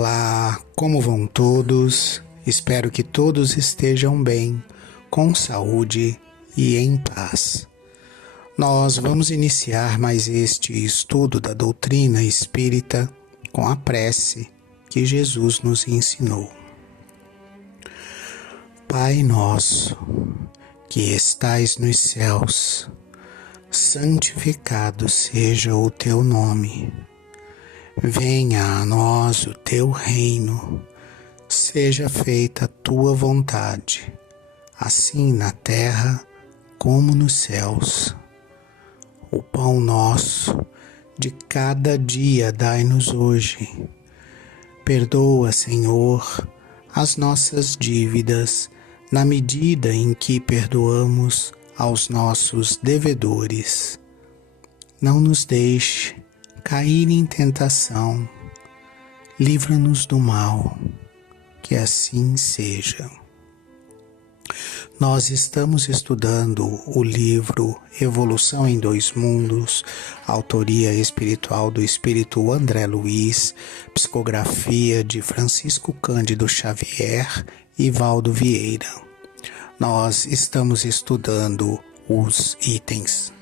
Olá, como vão todos? Espero que todos estejam bem, com saúde e em paz. Nós vamos iniciar mais este estudo da doutrina espírita com a prece que Jesus nos ensinou. Pai nosso, que estais nos céus, santificado seja o teu nome. Venha a nós o teu reino, seja feita a tua vontade, assim na terra como nos céus. O pão nosso de cada dia dai-nos hoje. Perdoa, Senhor, as nossas dívidas, na medida em que perdoamos aos nossos devedores. Não nos deixe cair em tentação, livra-nos do mal, que assim seja. Nós estamos estudando o livro Evolução em Dois Mundos, autoria espiritual do espírito André Luiz, psicografia de Francisco Cândido Xavier e Valdo Vieira. Nós estamos estudando os itens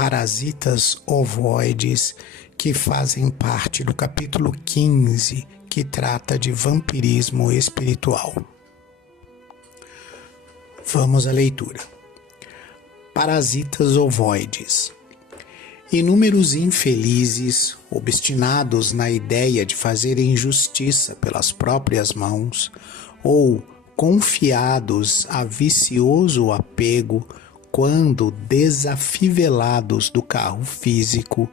parasitas ovoides, que fazem parte do capítulo 15, que trata de vampirismo espiritual. Vamos à leitura. Parasitas ovoides. Inúmeros infelizes, obstinados na ideia de fazerem justiça pelas próprias mãos, ou confiados a vicioso apego, quando desafivelados do carro físico,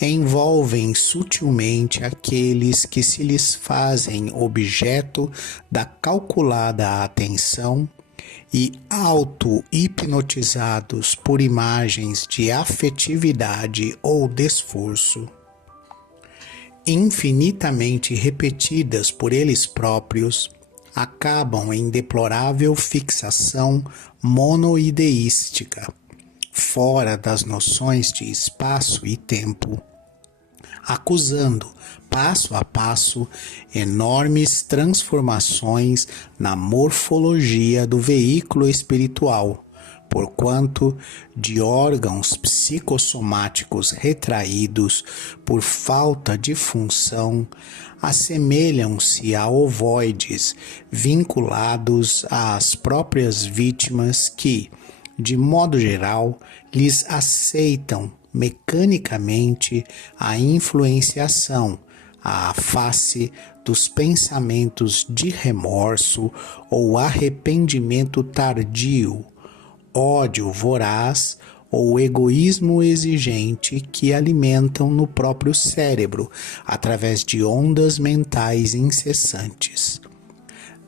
envolvem sutilmente aqueles que se lhes fazem objeto da calculada atenção e auto-hipnotizados por imagens de afetividade ou de esforço, infinitamente repetidas por eles próprios, acabam em deplorável fixação monoideística, fora das noções de espaço e tempo, acusando, passo a passo, enormes transformações na morfologia do veículo espiritual, porquanto de órgãos psicossomáticos retraídos por falta de função, assemelham-se a ovoides vinculados às próprias vítimas que, de modo geral, lhes aceitam mecanicamente a influenciação à face dos pensamentos de remorso ou arrependimento tardio, ódio voraz ou egoísmo exigente que alimentam no próprio cérebro através de ondas mentais incessantes.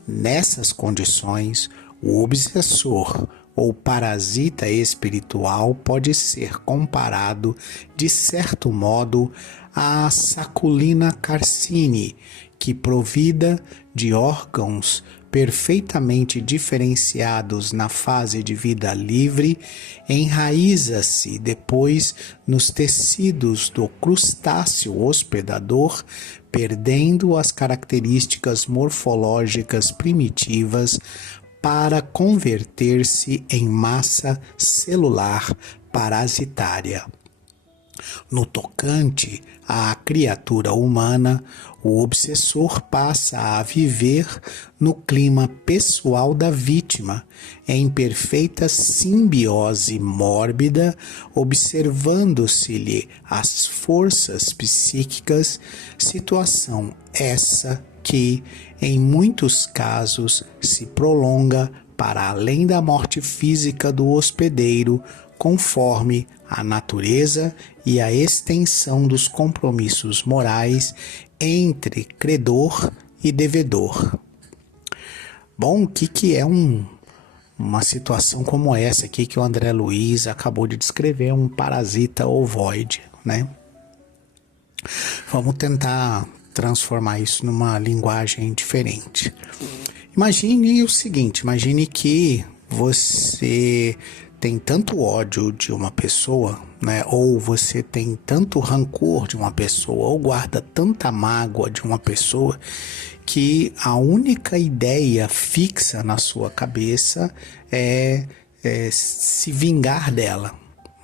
Nessas condições, o obsessor ou parasita espiritual pode ser comparado, de certo modo, à saculina carcine, que, provida de órgãos perfeitamente diferenciados na fase de vida livre, enraiza-se depois nos tecidos do crustáceo hospedador, perdendo as características morfológicas primitivas para converter-se em massa celular parasitária. No tocante à criatura humana, o obsessor passa a viver no clima pessoal da vítima, em perfeita simbiose mórbida, observando-se-lhe as forças psíquicas, situação essa que, em muitos casos, se prolonga para além da morte física do hospedeiro, conforme a natureza e a extensão dos compromissos morais entre credor e devedor. Bom, o que é uma situação como essa aqui que o André Luiz acabou de descrever, um parasita ovoide, né? Vamos tentar transformar isso numa linguagem diferente. Imagine o seguinte, imagine que você tem tanto ódio de uma pessoa, né, ou você tem tanto rancor de uma pessoa, ou guarda tanta mágoa de uma pessoa, que a única ideia fixa na sua cabeça é se vingar dela,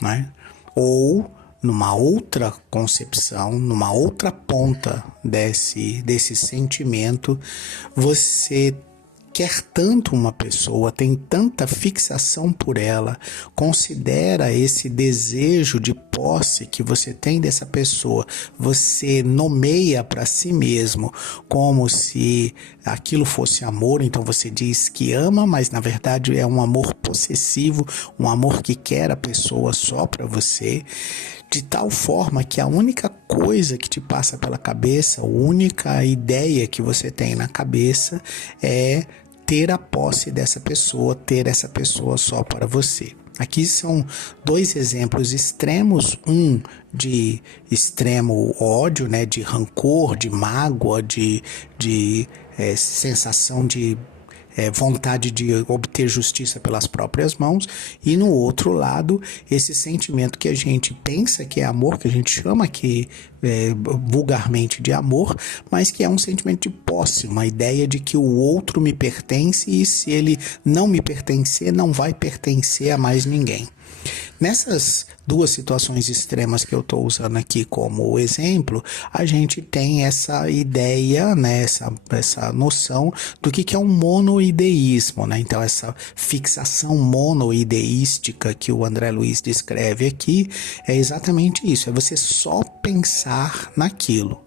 né? Ou numa outra concepção, numa outra ponta desse sentimento, você quer tanto uma pessoa, tem tanta fixação por ela, considera esse desejo de posse que você tem dessa pessoa, você nomeia para si mesmo como se aquilo fosse amor, então você diz que ama, mas na verdade é um amor possessivo, um amor que quer a pessoa só para você, de tal forma que a única coisa que te passa pela cabeça, a única ideia que você tem na cabeça é ter a posse dessa pessoa, ter essa pessoa só para você. Aqui são dois exemplos extremos, um de extremo ódio, né, de rancor, de mágoa, de sensação de vontade de obter justiça pelas próprias mãos, e no outro lado, esse sentimento que a gente pensa que é amor, que a gente chama que vulgarmente de amor, mas que é um sentimento de posse, uma ideia de que o outro me pertence e se ele não me pertencer, não vai pertencer a mais ninguém. Nessas duas situações extremas que eu estou usando aqui como exemplo, a gente tem essa ideia, né, essa noção do que é um monoideísmo, né? Então, essa fixação monoideística que o André Luiz descreve aqui é exatamente isso, é você só pensar naquilo.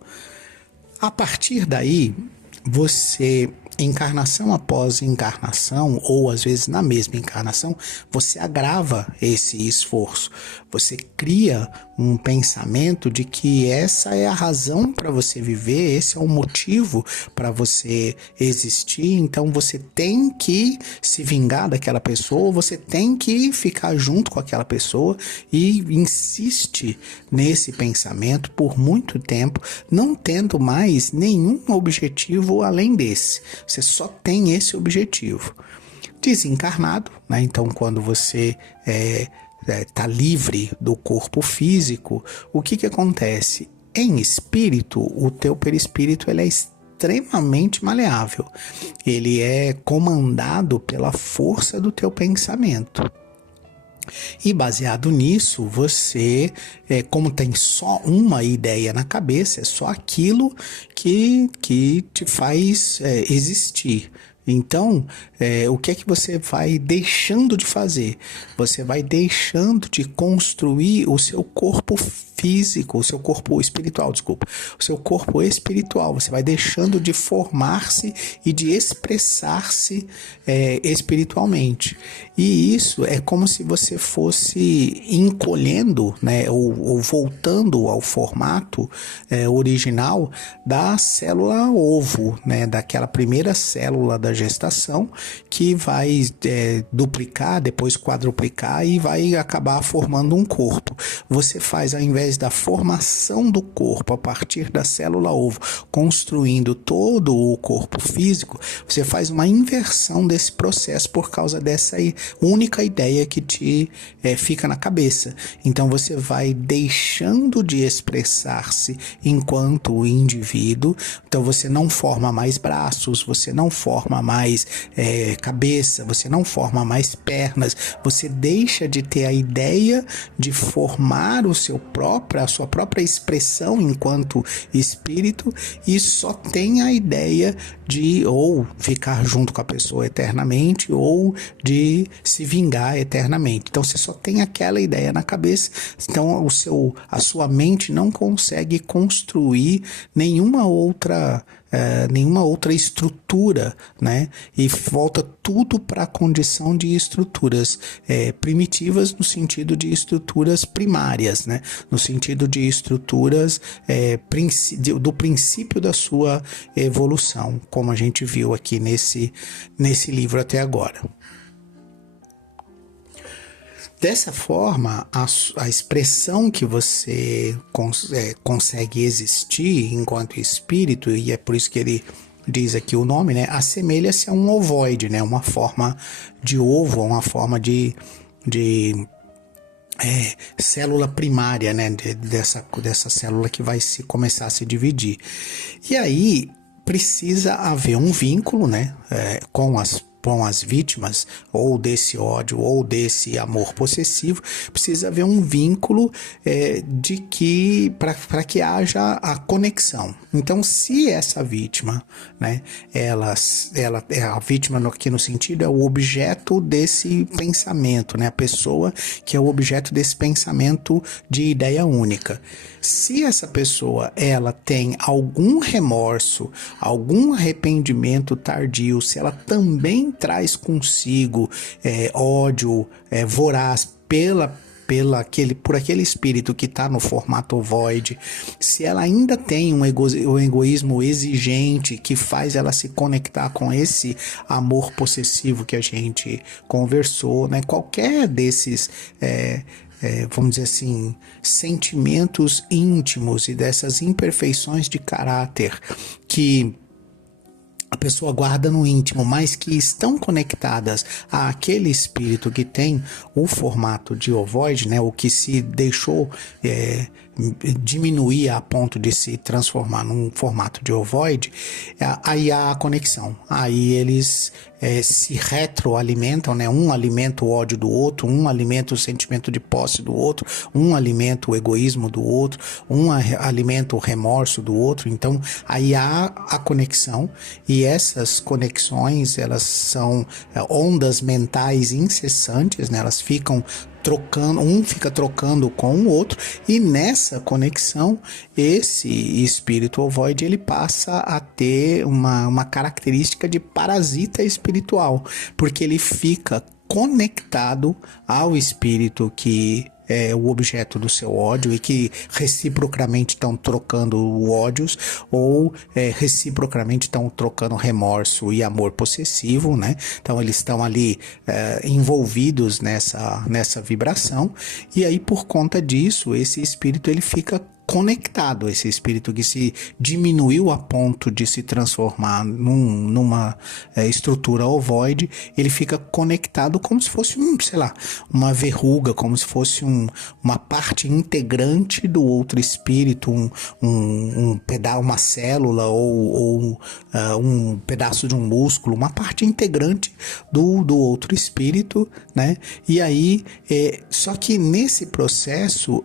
A partir daí, você, encarnação após encarnação, ou às vezes na mesma encarnação, você agrava esse esforço. Você cria um pensamento de que essa é a razão para você viver, esse é o motivo para você existir, então você tem que se vingar daquela pessoa, você tem que ficar junto com aquela pessoa e insiste nesse pensamento por muito tempo, não tendo mais nenhum objetivo além desse. Você só tem esse objetivo. Desencarnado, né? Então, quando você está livre do corpo físico, o que acontece? Em espírito, o teu perispírito ele é extremamente maleável. Ele é comandado pela força do teu pensamento. E baseado nisso, você, como tem só uma ideia na cabeça, é só aquilo que te faz existir. Então, o que é que você vai deixando de fazer? Você vai deixando de construir o seu corpo físico, o seu corpo espiritual, desculpa, o seu corpo espiritual. Você vai deixando de formar-se e de expressar-se espiritualmente. E isso é como se você fosse encolhendo, né, ou voltando ao formato original da célula ovo, né, daquela primeira célula da gestação, que vai duplicar, depois quadruplicar e vai acabar formando um corpo. Você faz, ao invés da formação do corpo a partir da célula ovo, construindo todo o corpo físico, você faz uma inversão desse processo por causa dessa única ideia que te fica na cabeça. Então você vai deixando de expressar-se enquanto indivíduo, então você não forma mais braços, você não forma mais cabeça, você não forma mais pernas, você deixa de ter a ideia de formar a sua própria expressão enquanto espírito e só tem a ideia de ou ficar junto com a pessoa eternamente ou de se vingar eternamente. Então você só tem aquela ideia na cabeça, então a sua mente não consegue construir nenhuma outra estrutura, né? E volta tudo para a condição de estruturas primitivas, no sentido de estruturas primárias, né? No sentido de estruturas do princípio da sua evolução, como a gente viu aqui nesse livro até agora. Dessa forma, a expressão que você consegue existir enquanto espírito, e é por isso que ele diz aqui o nome, né, assemelha-se a um ovoide, né, uma forma de ovo, uma forma de célula primária, né, dessa célula que vai começar a se dividir. E aí precisa haver um vínculo, né, com as vítimas, ou desse ódio, ou desse amor possessivo, precisa haver um vínculo para que haja a conexão. Então, se essa vítima, né, ela é a vítima aqui no sentido, é o objeto desse pensamento, né, a pessoa que é o objeto desse pensamento de ideia única. Se essa pessoa ela tem algum remorso, algum arrependimento tardio, se ela também traz consigo ódio voraz por aquele espírito que está no formato ovoide, se ela ainda tem um egoísmo exigente que faz ela se conectar com esse amor possessivo que a gente conversou, né? Qualquer desses vamos dizer assim, sentimentos íntimos e dessas imperfeições de caráter que a pessoa guarda no íntimo, mas que estão conectadas àquele espírito que tem o formato de ovoide, né, o que se deixou diminuir a ponto de se transformar num formato de ovoide, aí há a conexão. Aí eles se retroalimentam, né? Um alimenta o ódio do outro, um alimenta o sentimento de posse do outro, um alimenta o egoísmo do outro, um alimenta o remorso do outro. Então, aí há a conexão, e essas conexões, elas são ondas mentais incessantes, né? Elas ficam trocando, um fica trocando com o outro, e nessa conexão esse espírito ovoide ele passa a ter uma característica de parasita espiritual, porque ele fica conectado ao espírito que é o objeto do seu ódio e que reciprocamente estão trocando ódios, ou reciprocamente estão trocando remorso e amor possessivo, né? Então eles estão ali envolvidos nessa vibração, e aí por conta disso esse espírito ele fica conectado, esse espírito que se diminuiu a ponto de se transformar numa estrutura ovoide, ele fica conectado como se fosse uma verruga, como se fosse uma parte integrante do outro espírito, uma célula ou um pedaço de um músculo, uma parte integrante do outro espírito, né? E aí, só que nesse processo,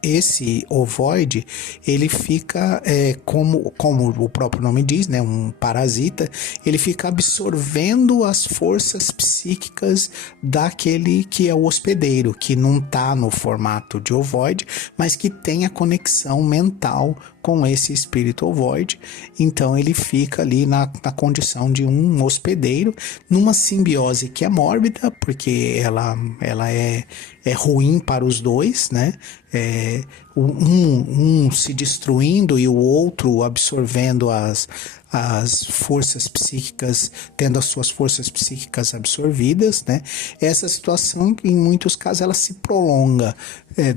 esse ovoide, ele fica, como o próprio nome diz, né, um parasita, ele fica absorvendo as forças psíquicas daquele que é o hospedeiro, que não está no formato de ovoide, mas que tem a conexão mental com esse espírito ovoide. Então ele fica ali na condição de um hospedeiro, numa simbiose que é mórbida, porque ela é ruim para os dois, né? Um se destruindo e o outro absorvendo as forças psíquicas, tendo as suas forças psíquicas absorvidas, né? Essa situação, em muitos casos, ela se prolonga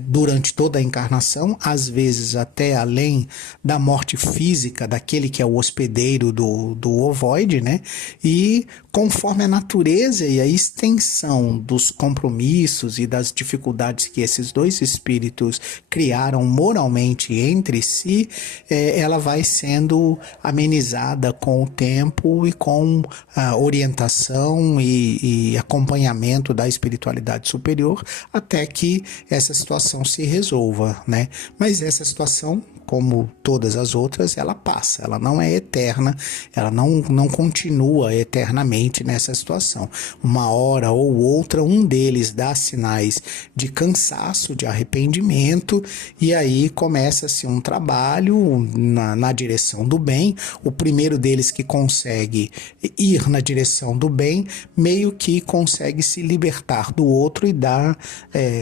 durante toda a encarnação, às vezes até além da morte física daquele que é o hospedeiro do ovoide, né? E conforme a natureza e a extensão dos compromissos e das dificuldades que esses dois espíritos criaram moralmente entre si, ela vai sendo amenizada com o tempo e com a orientação e acompanhamento da espiritualidade superior, até que essa situação se resolva, né? Mas essa situação, como todas as outras, ela passa, ela não é eterna, ela não continua eternamente nessa situação. Uma hora ou outra, um deles dá sinais de cansaço, de arrependimento, e aí começa-se um trabalho na direção do bem. O primeiro deles que consegue ir na direção do bem, meio que consegue se libertar do outro e dar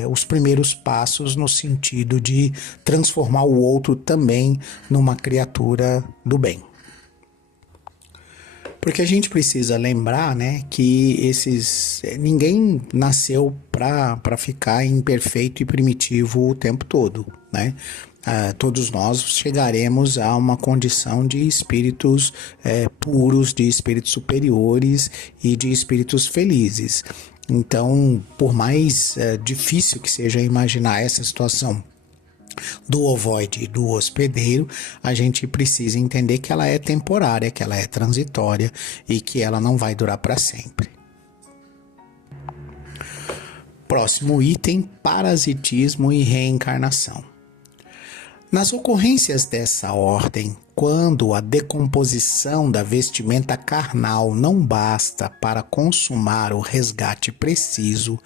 os primeiros passos no sentido de transformar o outro também numa criatura do bem. Porque a gente precisa lembrar, né, que ninguém nasceu para ficar imperfeito e primitivo o tempo todo, né? Todos nós chegaremos a uma condição de espíritos puros, de espíritos superiores e de espíritos felizes. Então, por mais difícil que seja imaginar essa situação do ovoide e do hospedeiro, a gente precisa entender que ela é temporária, que ela é transitória e que ela não vai durar para sempre. Próximo item: parasitismo e reencarnação. Nas ocorrências dessa ordem, quando a decomposição da vestimenta carnal não basta para consumar o resgate preciso,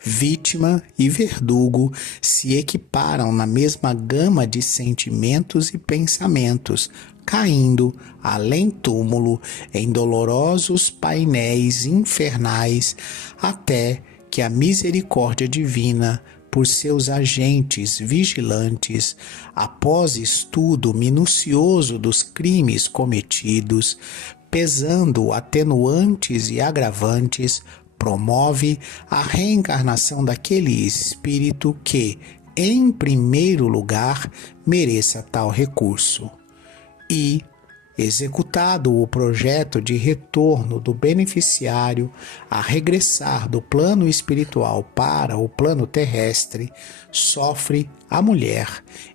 vítima e verdugo se equiparam na mesma gama de sentimentos e pensamentos, caindo, além túmulo, em dolorosos painéis infernais, até que a misericórdia divina, por seus agentes vigilantes, após estudo minucioso dos crimes cometidos, pesando atenuantes e agravantes, promove a reencarnação daquele espírito que, em primeiro lugar, mereça tal recurso. E, executado o projeto de retorno do beneficiário a regressar do plano espiritual para o plano terrestre, sofre a mulher,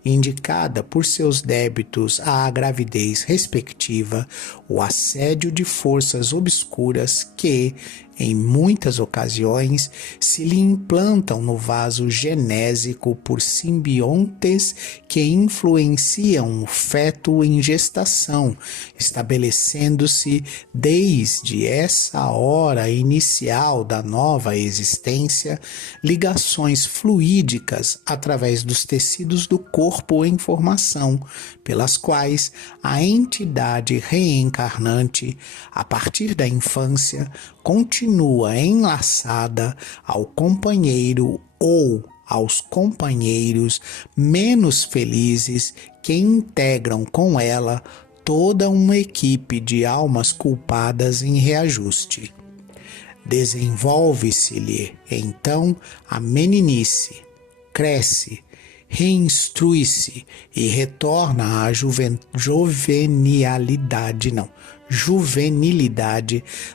indicada por seus débitos à gravidez respectiva, o assédio de forças obscuras que, em muitas ocasiões, se lhe implantam no vaso genésico por simbiontes que influenciam o feto em gestação, estabelecendo-se desde essa hora inicial da nova existência ligações fluídicas através dos tecidos do corpo em formação, pelas quais a entidade reencarnante, a partir da infância, continua enlaçada ao companheiro ou aos companheiros menos felizes que integram com ela toda uma equipe de almas culpadas em reajuste. Desenvolve-se-lhe, então, a meninice, cresce, reinstrui-se e retorna à juvenilidade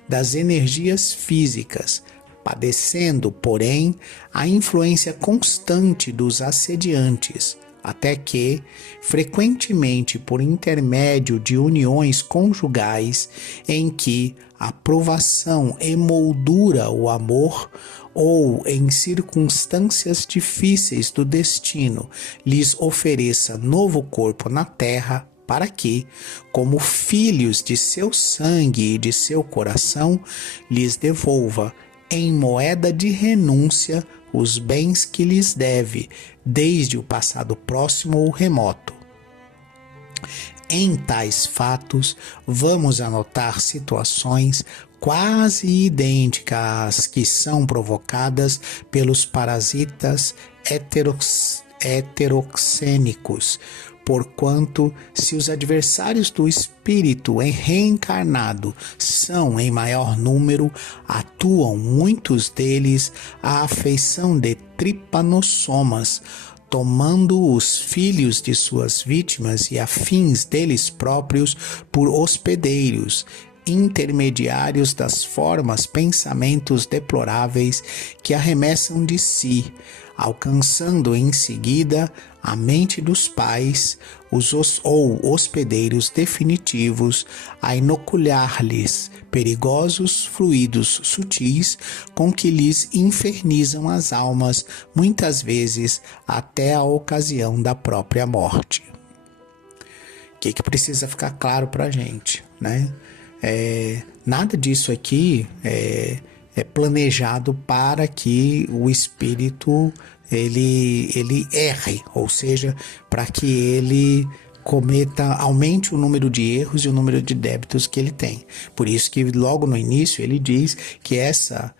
das energias físicas, padecendo, porém, a influência constante dos assediantes, até que, frequentemente por intermédio de uniões conjugais em que a provação emoldura o amor, ou em circunstâncias difíceis do destino, lhes ofereça novo corpo na terra, para que, como filhos de seu sangue e de seu coração, lhes devolva, em moeda de renúncia, os bens que lhes deve, desde o passado próximo ou remoto. Em tais fatos, vamos anotar situações quase idênticas às que são provocadas pelos parasitas heteroxênicos, porquanto, se os adversários do espírito reencarnado são em maior número, atuam muitos deles à afeição de tripanossomas, tomando os filhos de suas vítimas e afins deles próprios por hospedeiros, intermediários das formas pensamentos deploráveis que arremessam de si, alcançando em seguida a mente dos pais ou hospedeiros definitivos a inocular-lhes perigosos fluidos sutis com que lhes infernizam as almas, muitas vezes até a ocasião da própria morte. O que precisa ficar claro para a gente, né? Nada disso aqui é planejado para que o espírito ele erre, ou seja, para que ele aumente o número de erros e o número de débitos que ele tem. Por isso que logo no início ele diz que essa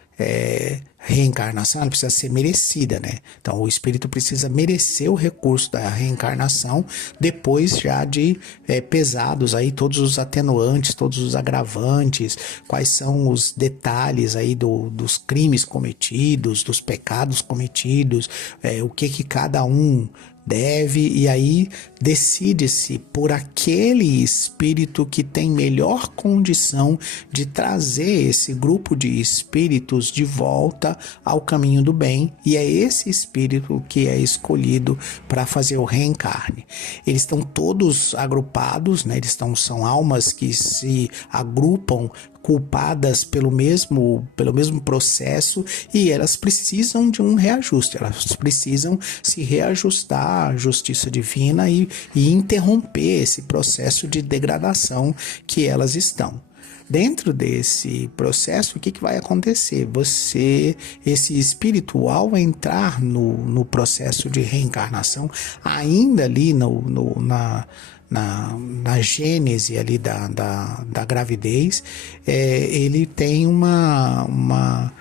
reencarnação ela precisa ser merecida, né? Então o espírito precisa merecer o recurso da reencarnação depois já de pesados aí todos os atenuantes, todos os agravantes, quais são os detalhes aí dos crimes cometidos, dos pecados cometidos, o que cada um deve, e aí decide-se por aquele espírito que tem melhor condição de trazer esse grupo de espíritos de volta volta ao caminho do bem, e é esse espírito que é escolhido para fazer o reencarne. Eles estão todos agrupados, né? São almas que se agrupam culpadas pelo mesmo processo, e elas precisam de um reajuste, elas precisam se reajustar à justiça divina e interromper esse processo de degradação que elas estão. Dentro desse processo, o que vai acontecer? Esse espírito, ao entrar no processo de reencarnação, ainda ali na gênese ali da gravidez, ele tem uma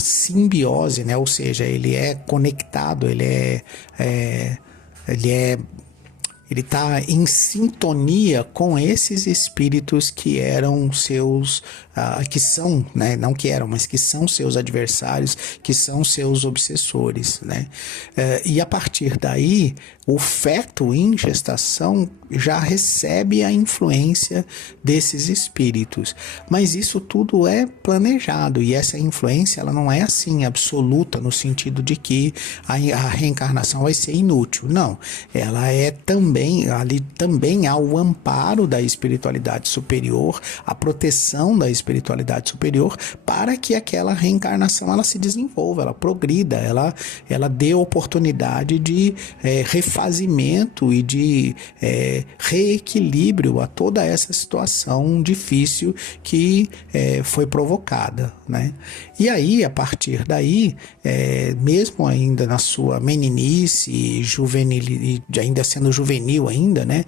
simbiose, né? Ou seja, ele é conectado, ele está em sintonia com esses espíritos que eram seus, que são, né, não que eram, mas que são seus adversários, que são seus obsessores, né? E a partir daí, o feto em gestação já recebe a influência desses espíritos. Mas isso tudo é planejado, e essa influência ela não é assim absoluta no sentido de que a reencarnação vai ser inútil. Não, ela é também, ali também há o amparo da espiritualidade superior, a proteção da espiritualidade superior, para que aquela reencarnação ela se desenvolva, ela progrida, ela dê oportunidade de refazimento e de reequilíbrio a toda essa situação difícil que foi provocada, né? E aí, a partir daí, mesmo ainda na sua meninice, juvenil, ainda sendo juvenil ainda, né,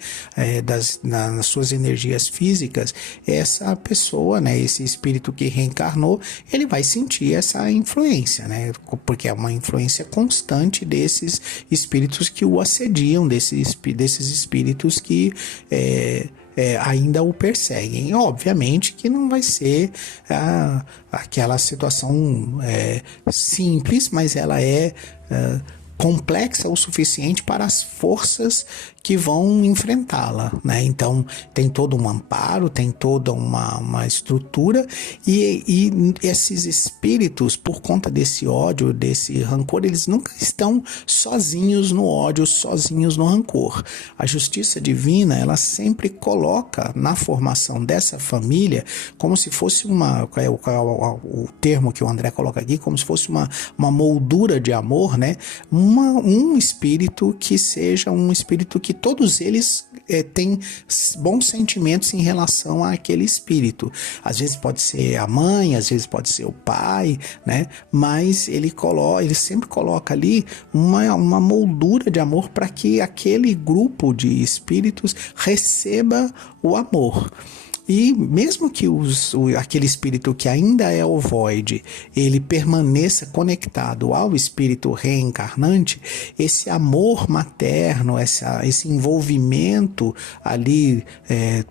nas suas energias físicas, essa pessoa, né, esse espírito que reencarnou, ele vai sentir essa influência, né, porque é uma influência constante desses espíritos que o assediam, desses espíritos que ainda o perseguem. Obviamente que não vai ser aquela situação simples, mas ela é complexa o suficiente para as forças que vão enfrentá-la, né? Então tem todo um amparo, tem toda uma estrutura, e esses espíritos, por conta desse ódio, desse rancor, eles nunca estão sozinhos no ódio, sozinhos no rancor. A justiça divina, ela sempre coloca na formação dessa família como se fosse o termo que o André coloca aqui, como se fosse uma moldura de amor, né? Um espírito que seja um espírito que todos eles têm bons sentimentos em relação àquele espírito. Às vezes pode ser a mãe, às vezes pode ser o pai, né? Mas ele sempre coloca ali uma moldura de amor para que aquele grupo de espíritos receba o amor. E mesmo que aquele espírito que ainda é ovoide, ele permaneça conectado ao espírito reencarnante, esse amor materno, esse envolvimento ali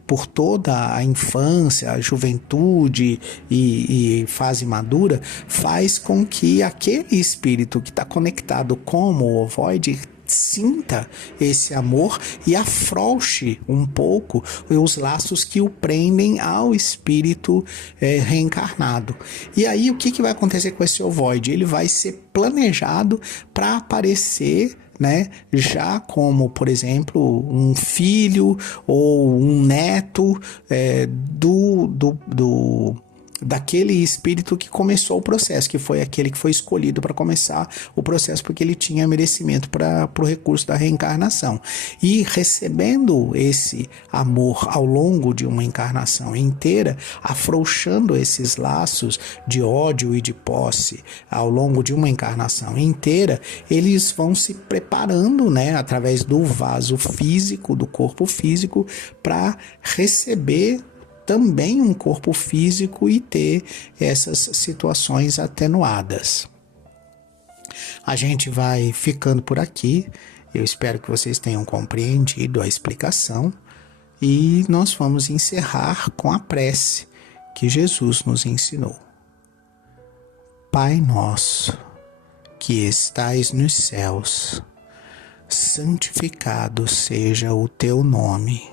por toda a infância, a juventude e fase madura, faz com que aquele espírito que está conectado como o ovoide sinta esse amor e afrouxe um pouco os laços que o prendem ao espírito reencarnado. E aí o que vai acontecer com esse ovoide? Ele vai ser planejado para aparecer, né, já como, por exemplo, um filho ou um neto daquele espírito que começou o processo, que foi aquele que foi escolhido para começar o processo, porque ele tinha merecimento para o recurso da reencarnação. E recebendo esse amor ao longo de uma encarnação inteira, afrouxando esses laços de ódio e de posse ao longo de uma encarnação inteira, eles vão se preparando, né, através do vaso físico, do corpo físico, para receber também um corpo físico e ter essas situações atenuadas. A gente vai ficando por aqui. Eu espero que vocês tenham compreendido a explicação, e nós vamos encerrar com a prece que Jesus nos ensinou. Pai nosso, que estais nos céus, santificado seja o teu nome.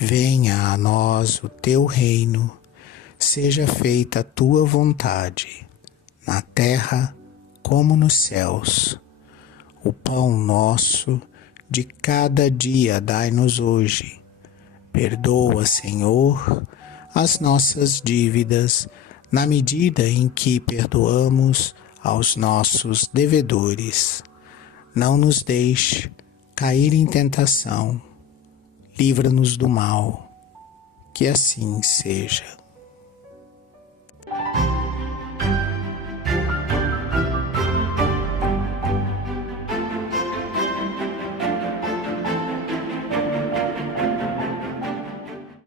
Venha a nós o teu reino, seja feita a tua vontade, na terra como nos céus. O pão nosso de cada dia dai-nos hoje. Perdoa, Senhor, as nossas dívidas, na medida em que perdoamos aos nossos devedores. Não nos deixe cair em tentação. Livra-nos do mal. Que assim seja.